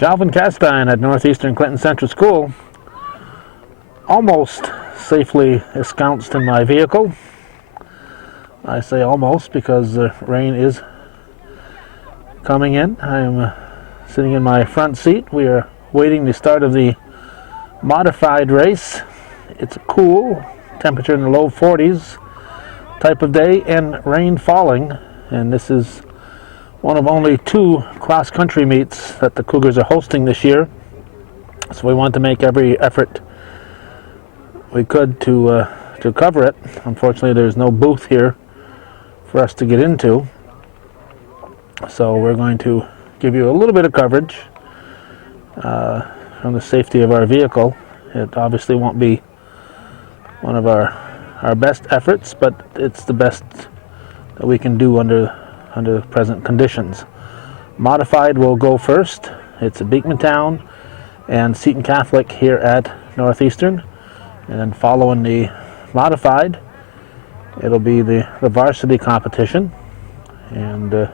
Calvin Castine at Northeastern Clinton Central School almost safely ensconced in my vehicle. I say almost because the rain is coming in. I am sitting in my front seat. We are waiting the start of the modified race. It's a cool, temperature in the low 40s type of day and rain falling, and this is one of only 2 cross-country meets that the Cougars are hosting this year. So we want to make every effort we could to cover it. Unfortunately, there's no booth here for us to get into. So we're going to give you a little bit of coverage from the safety of our vehicle. It obviously won't be one of our best efforts, but it's the best that we can do under the present conditions. Modified will go first. It's a Beekmantown and Seton Catholic here at Northeastern, and then following the modified, it'll be the varsity competition, and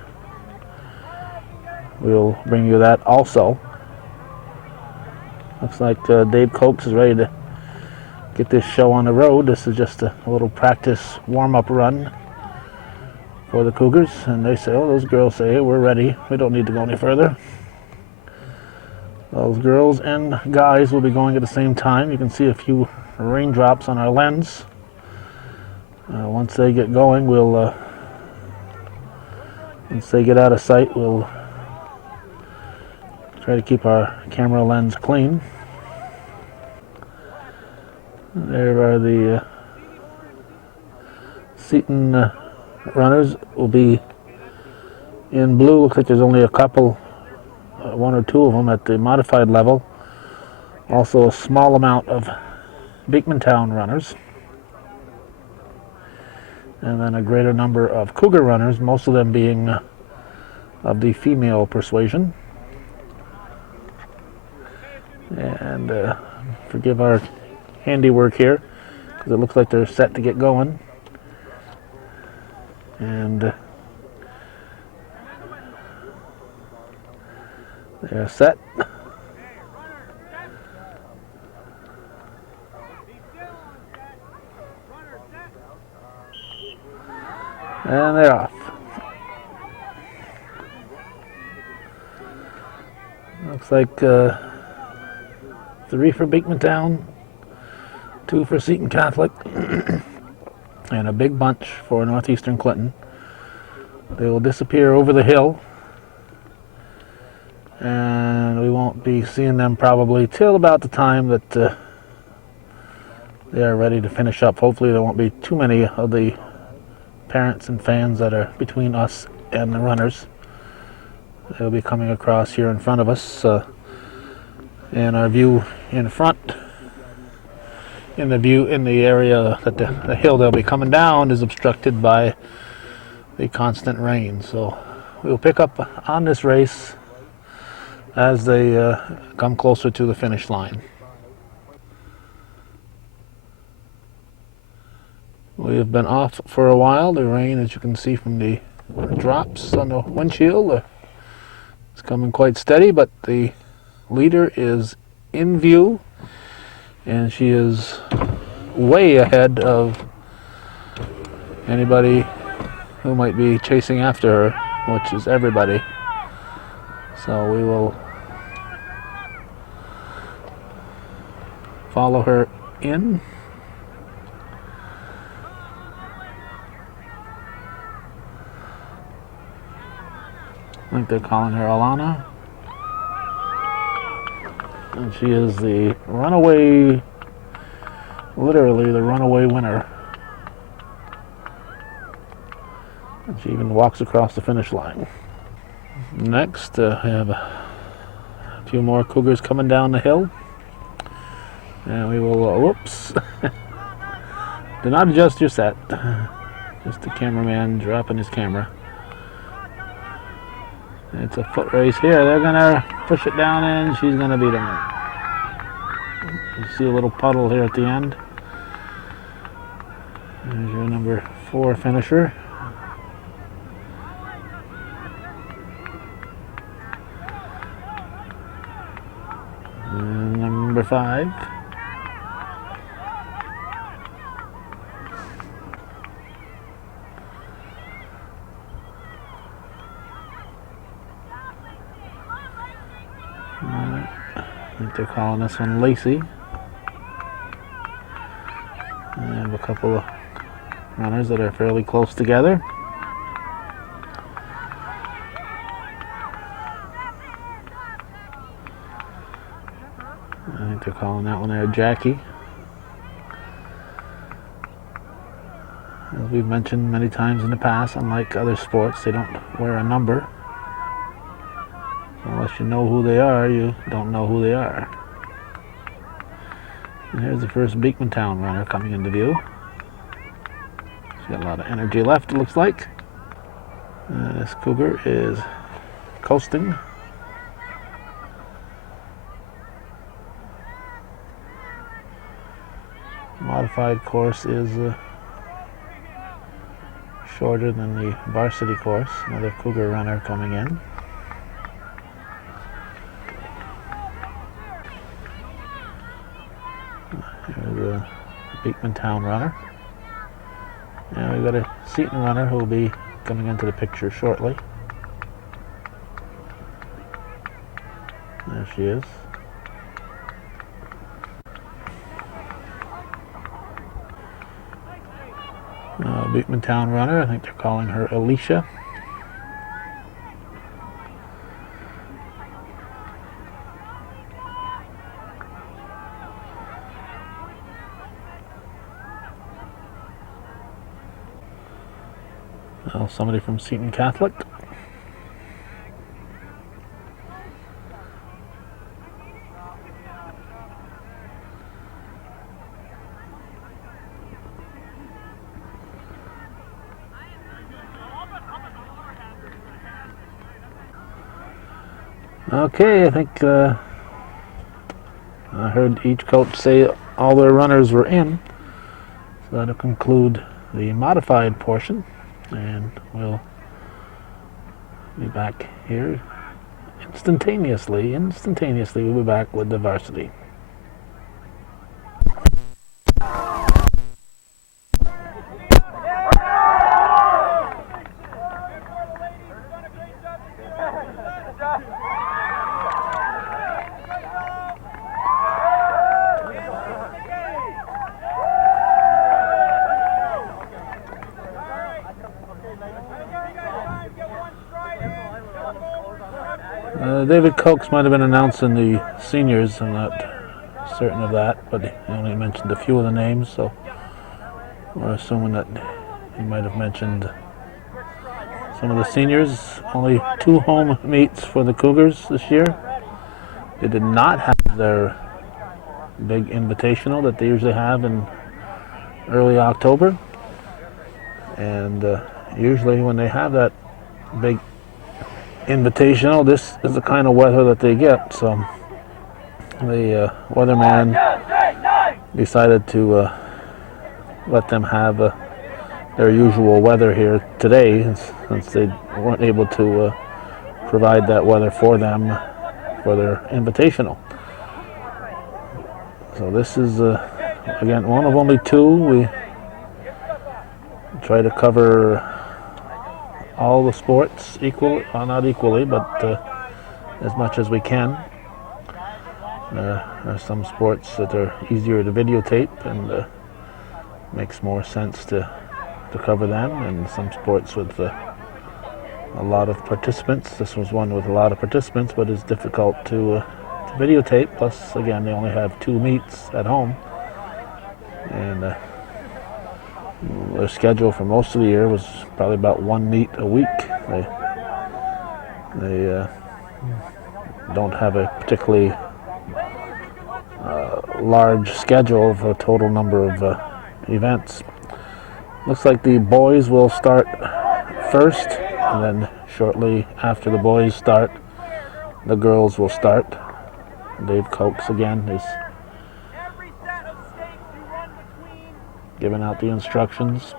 we'll bring you that also. Looks like Dave Copes is ready to get this show on the road. This is just a little practice warm-up run for the Cougars, and they say, oh, those girls say, hey, we're ready, we don't need to go any further. Those girls and guys will be going at the same time. You can see a few raindrops on our lens. Once they get going, we'll once they get out of sight, we'll try to keep our camera lens clean. There are the Seton runners. Will be in blue. Looks like there's only a couple, 1 or 2 of them at the modified level. Also a small amount of Beekmantown runners, and then a greater number of Cougar runners, most of them being of the female persuasion. And forgive our handiwork here, because it looks like they're set to get going. And they're set. And they're off. Looks like 3 for Beekmantown, 2 for Seton Catholic, and a big bunch for Northeastern Clinton. They will disappear over the hill, and we won't be seeing them probably till about the time that they are ready to finish up. Hopefully there won't be too many of the parents and fans that are between us and the runners. They'll be coming across here in front of us, and our view in front, in the area that the hill they'll be coming down is obstructed by the constant rain. So we'll pick up on this race as they come closer to the finish line. We have been off for a while. The rain, as you can see from the drops on the windshield, is coming quite steady, but the leader is in view, and she is way ahead of anybody who might be chasing after her, which is everybody. So we will follow her in. I think they're calling her Alana. And she is the runaway, literally the runaway winner. And she even walks across the finish line. Next, I have a few more Cougars coming down the hill. And we will, whoops. Do not adjust your set. Just the cameraman dropping his camera. It's a foot race here. They're gonna push it down in. She's gonna beat him. You see a little puddle here at the end. There's your number 4 finisher. 5. I think they're calling this one Lacey. I have a couple of runners that are fairly close together. I think they're calling that one there Jackie. As we've mentioned many times in the past, unlike other sports, they don't wear a number. Unless you know who they are, you don't know who they are. And here's the first Beekmantown runner coming into view. She's got a lot of energy left, it looks like. This Cougar is coasting. Modified course is shorter than the varsity course. Another Cougar runner coming in. Here's a Beekmantown runner. And we've got a Seton runner who will be coming into the picture shortly. There she is. Beekmantown runner, I think they're calling her Alicia. Somebody from Seton Catholic. Okay, I think I heard each coach say all their runners were in. So that'll conclude the modified portion. And we'll be back here instantaneously we'll be back with the varsity. David Cokes might have been announcing the seniors. I'm not certain of that, but he only mentioned a few of the names, so we're assuming that he might have mentioned some of the seniors. Only 2 home meets for the Cougars this year. They did not have their big invitational that they usually have in early October, and usually when they have that big invitational, this is the kind of weather that they get. So the weatherman decided to let them have their usual weather here today, since they weren't able to provide that weather for them for their invitational. So this is again one of only 2. We try to cover all the sports equally, not equally, but as much as we can. There are some sports that are easier to videotape and makes more sense to cover them, and some sports with a lot of participants. This was one with a lot of participants, but it's difficult to videotape. Plus, again, they only have 2 meets at home, and their schedule for most of the year was probably about 1 meet a week. They don't have a particularly large schedule for a total number of events. Looks like the boys will start first, and then shortly after the boys start, the girls will start. Dave Cokes again is giving out the instructions.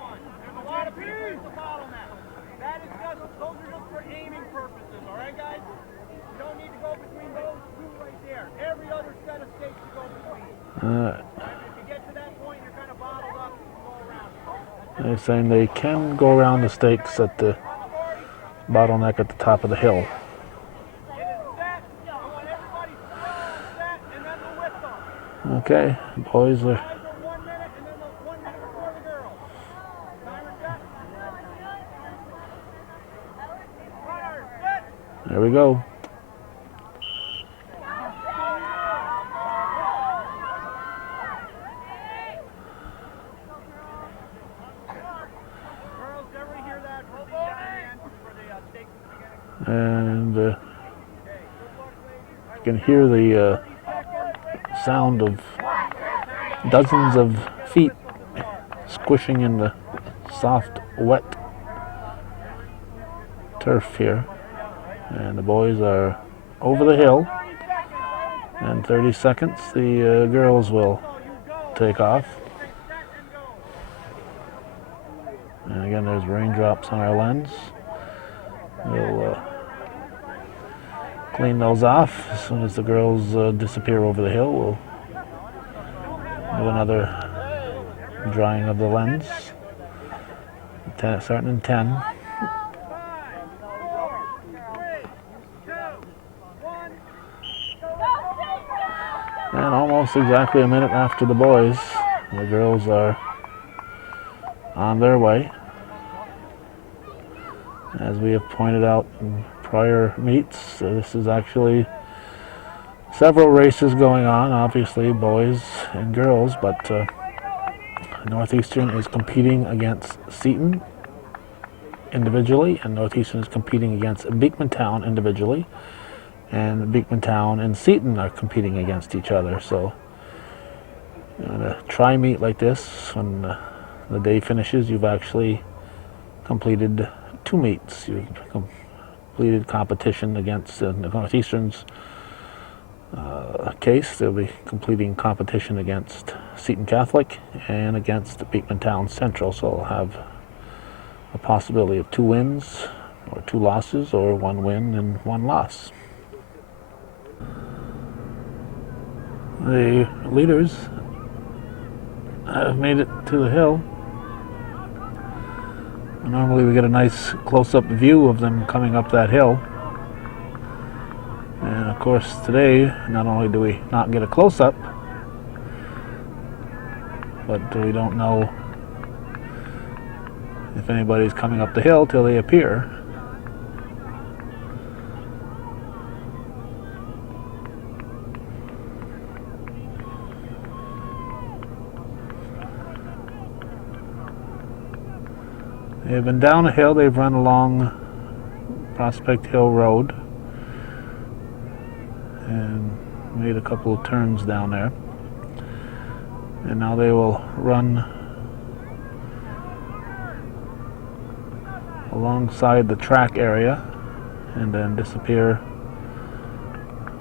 They're saying they can go around the stakes at the bottleneck at the top of the hill. Okay, boys are. There we go. And you can hear the sound of dozens of feet squishing in the soft, wet turf here. And the boys are over the hill. In 30 seconds, the girls will take off. And again, there's raindrops on our lens. We'll clean those off as soon as the girls disappear over the hill. We'll do another drying of the lens. Starting in 10. And almost exactly a minute after the boys, the girls are on their way. As we have pointed out in prior meets, this is actually several races going on, obviously boys and girls, but Northeastern is competing against Seton individually, and Northeastern is competing against Beekmantown individually, and Beekmantown and Seton are competing against each other. So in a tri-meet like this, when the day finishes, you've actually completed 2 meets. You've completed competition against the Northeastern's case. They'll be completing competition against Seton Catholic and against Beekmantown Central. So they'll have a possibility of 2 wins or 2 losses, or 1 win and 1 loss. The leaders have made it to the hill. Normally we get a nice close-up view of them coming up that hill. And of course today, not only do we not get a close-up, but we don't know if anybody's coming up the hill till they appear. They've been down a hill, they've run along Prospect Hill Road and made a couple of turns down there. And now they will run alongside the track area and then disappear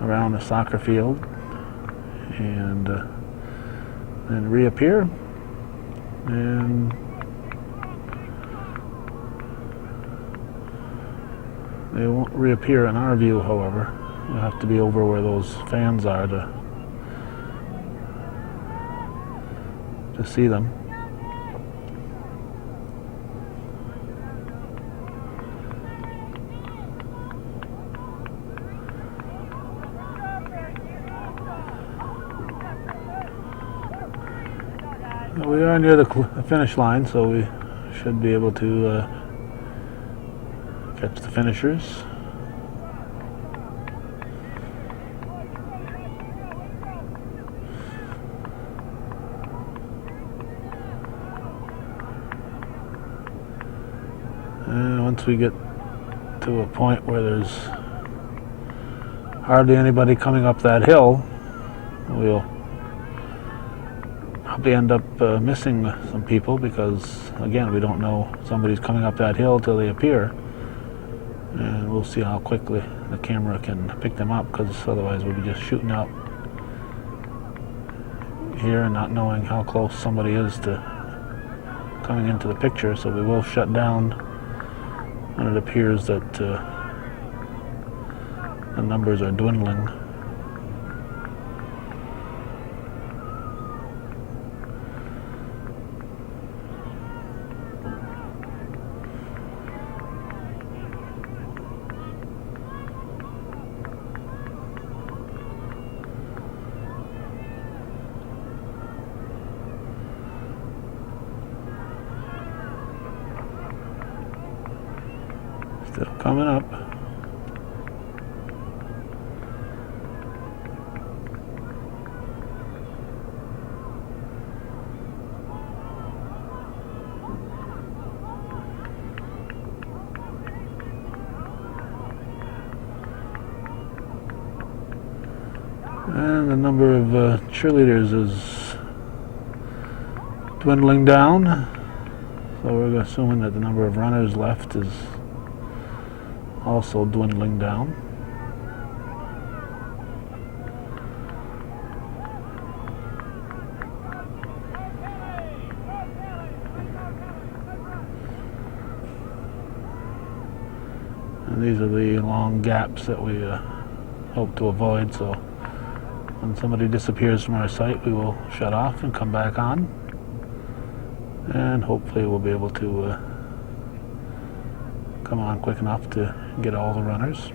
around the soccer field and then reappear. And they won't reappear in our view, however. You'll have to be over where those fans are to see them. We are near the finish line, so we should be able to catch the finishers. And once we get to a point where there's hardly anybody coming up that hill, we'll probably end up missing some people, because again, we don't know somebody's coming up that hill till they appear. And we'll see how quickly the camera can pick them up, because otherwise we'll be just shooting out here and not knowing how close somebody is to coming into the picture. So we will shut down when it appears that the numbers are dwindling. Still coming up. And the number of cheerleaders is dwindling down, so we're assuming that the number of runners left is also dwindling down. And these are the long gaps that we hope to avoid, so when somebody disappears from our site, we will shut off and come back on, and hopefully we'll be able to come on quick enough to get all the runners.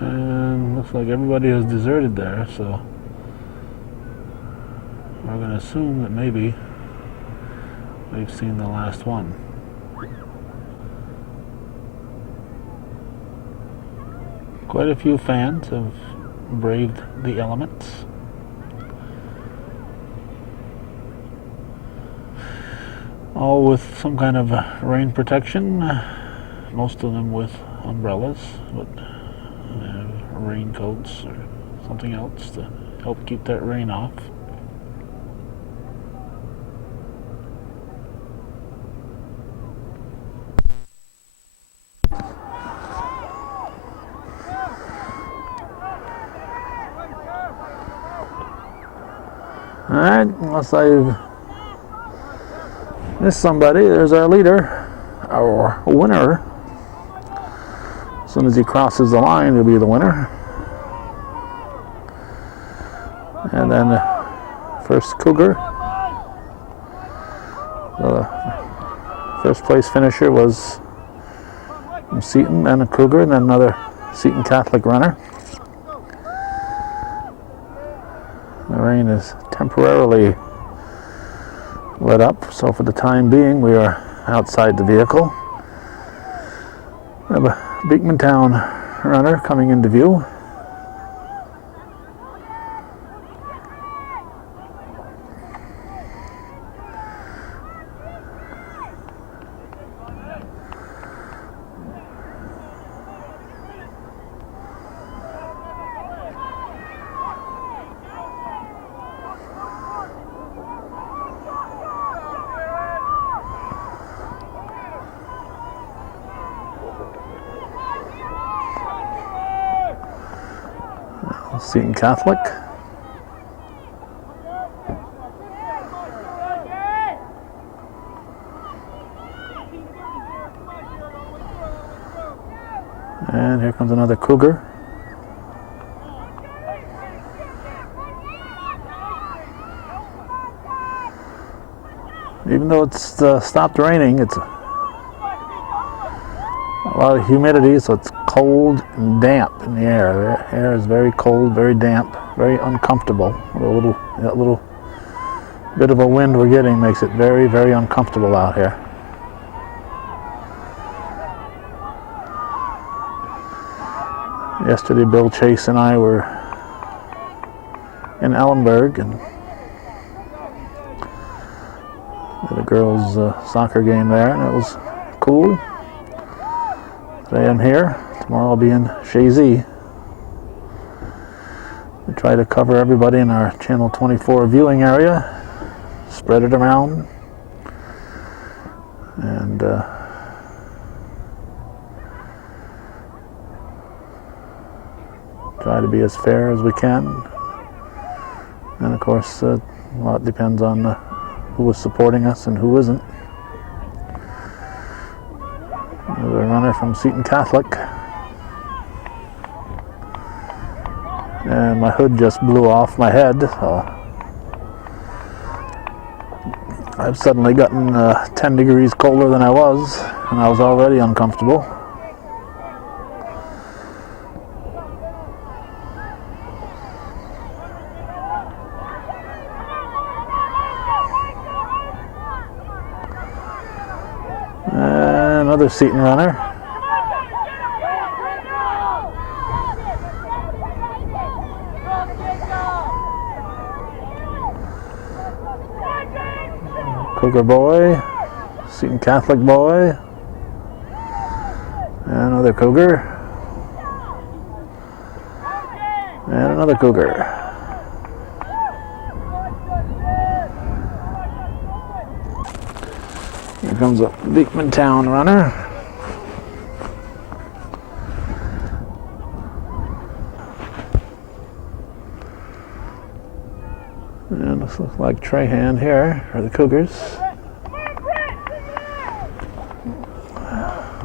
And looks like everybody has deserted there, so we're going to assume that maybe we've seen the last one. Quite a few fans have braved the elements. All with some kind of rain protection, most of them with umbrellas, but raincoats or something else to help keep that rain off. Alright, unless I've missed somebody, there's our leader, our winner. As soon as he crosses the line, he'll be the winner. And then the first Cougar. The first place finisher was from Seton, then a Cougar, and then another Seton Catholic runner. The rain is temporarily let up, so for the time being we are outside the vehicle. We have a Beekmantown runner coming into view. Seton Catholic. And here comes another Cougar. Even though it's stopped raining, it's a lot of humidity, so it's cold and damp in the air. The air is very cold, very damp, very uncomfortable. That little bit of a wind we're getting makes it very, very uncomfortable out here. Yesterday, Bill Chase and I were in Ellenburg and did a girls' soccer game there, and it was cool. Today I'm here. Tomorrow I'll be in Shazy. We try to cover everybody in our Channel 24 viewing area, spread it around, and try to be as fair as we can. And of course, a lot depends on who is supporting us and who isn't. There's a runner from Seton Catholic. And my hood just blew off my head. I've suddenly gotten 10 degrees colder than I was, and I was already uncomfortable. Another Seton runner. Cougar boy, Seton Catholic boy, and another Cougar, and another Cougar. Here comes a Beekmantown runner. And this looks like Trahan here for the Cougars.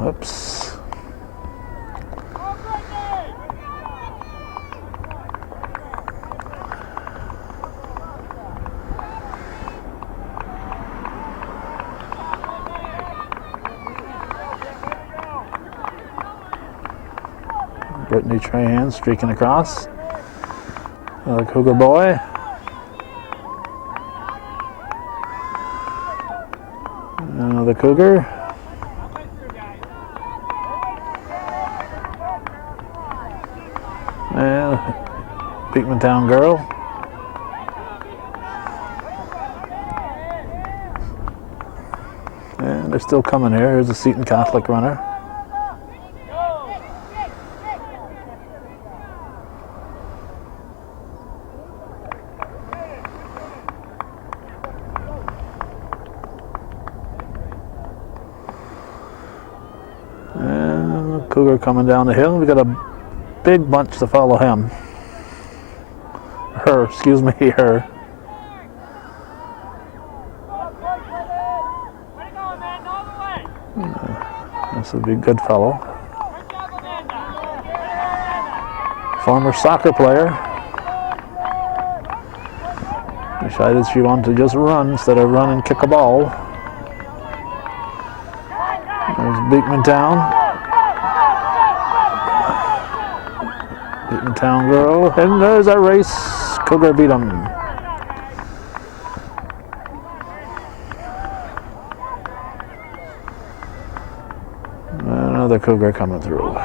Oops. Brittany Trahan streaking across. Another Cougar boy. Another Cougar. And Beekmantown girl. And they're still coming here. Here's a Seton Catholic runner. And Cougar coming down the hill. We got a big bunch to follow him. Her, excuse me, her. This would be a good fellow. Former soccer player. Decided she wanted to just run instead of run and kick a ball. There's Beekmantown. Beekmantown girl, and there's a race. Cougar beat them. Another Cougar coming through.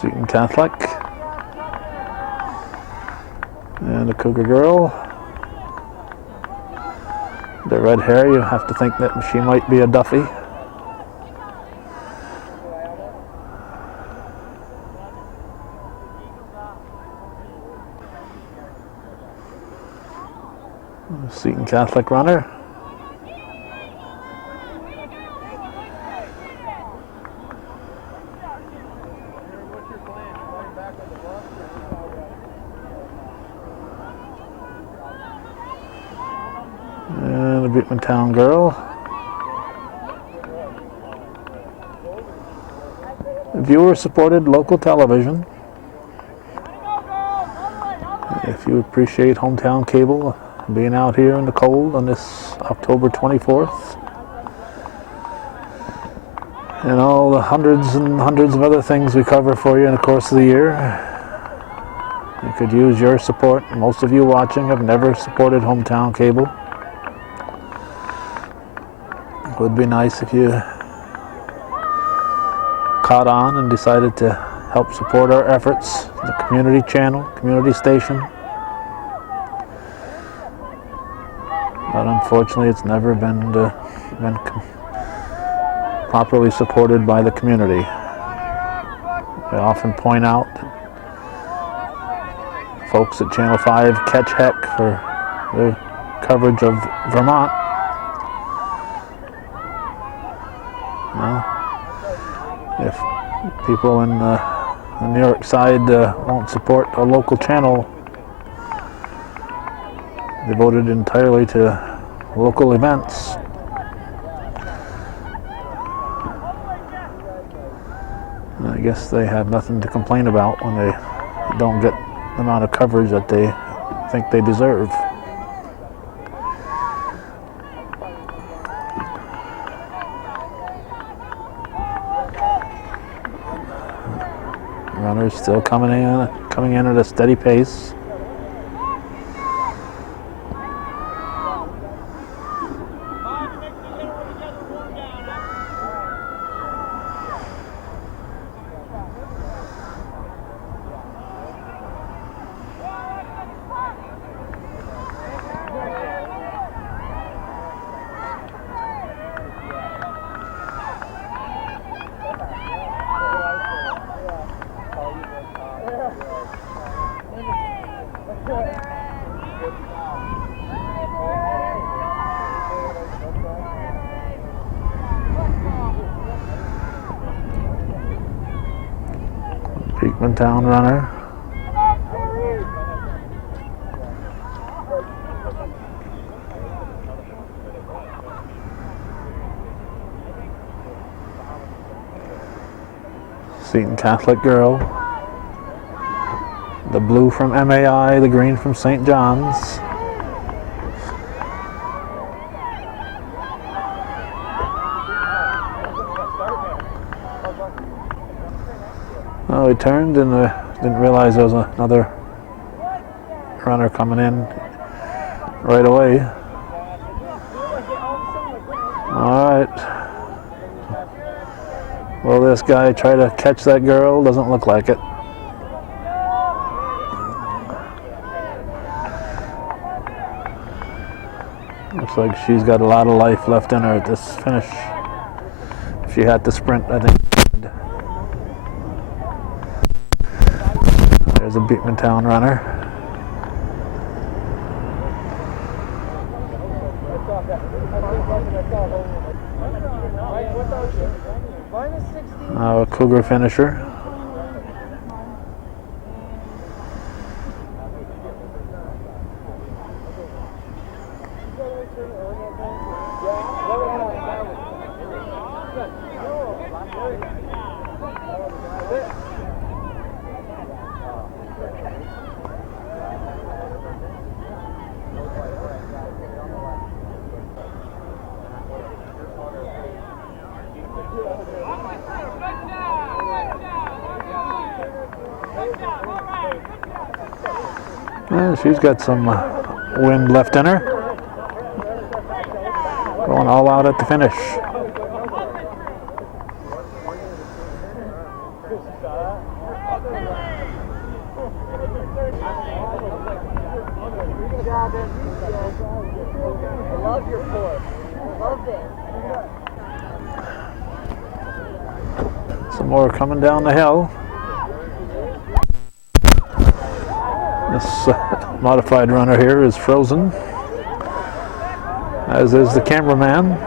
Seton Catholic. And a Cougar girl. The red hair, you have to think that she might be a Duffy. Seton Catholic runner. And a Beekmantown girl. Viewer-supported local television. If you appreciate hometown cable, being out here in the cold on this October 24th, and all the hundreds and hundreds of other things we cover for you in the course of the year, you could use your support. Most of you watching have never supported hometown cable. It would be nice if you caught on and decided to help support our efforts, the community channel, community station. But unfortunately, it's never been properly supported by the community. I often point out that folks at Channel 5 catch heck for their coverage of Vermont. Well, if people in the New York side won't support a local channel devoted entirely to local events, I guess they have nothing to complain about when they don't get the amount of coverage that they think they deserve. Runners still coming in at a steady pace. Beekmantown runner. Seton Catholic girl. The blue from MAI, the green from St. John's. Oh, he turned and didn't realize there was another runner coming in right away. All right. Will this guy try to catch that girl? Doesn't look like it. Looks like she's got a lot of life left in her at this finish. If she had to sprint, I think. There's a Beekmantown runner. A Cougar finisher. And she's got some wind left in her. Going all out at the finish. I love your force. Love it. Some more coming down the hill. This modified runner here is frozen, as is the cameraman.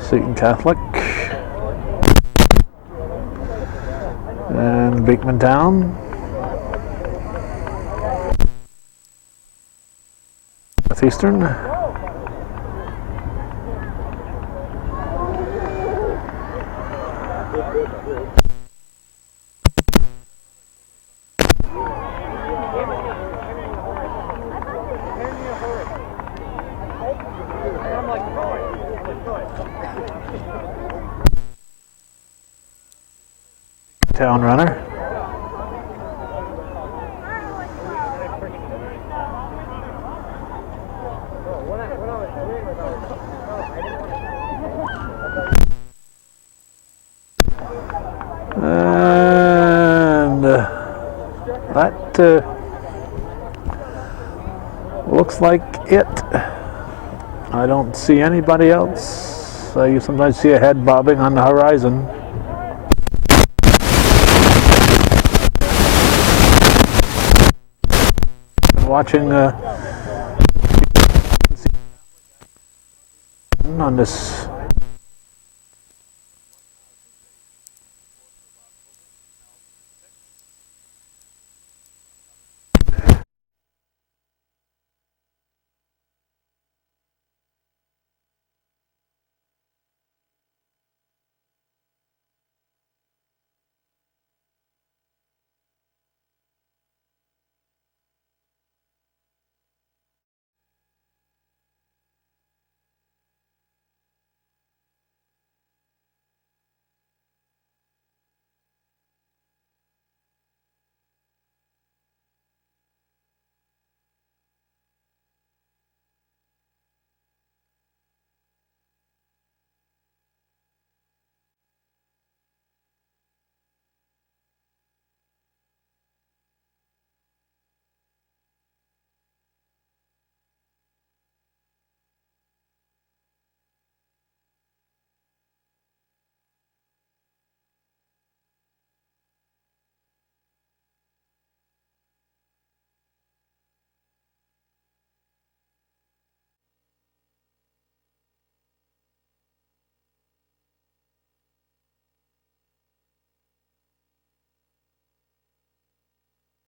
Seton Catholic and Beekmantown. Northeastern. Town runner. And that looks like it. I don't see anybody else. You sometimes see a head bobbing on the horizon. Watching on this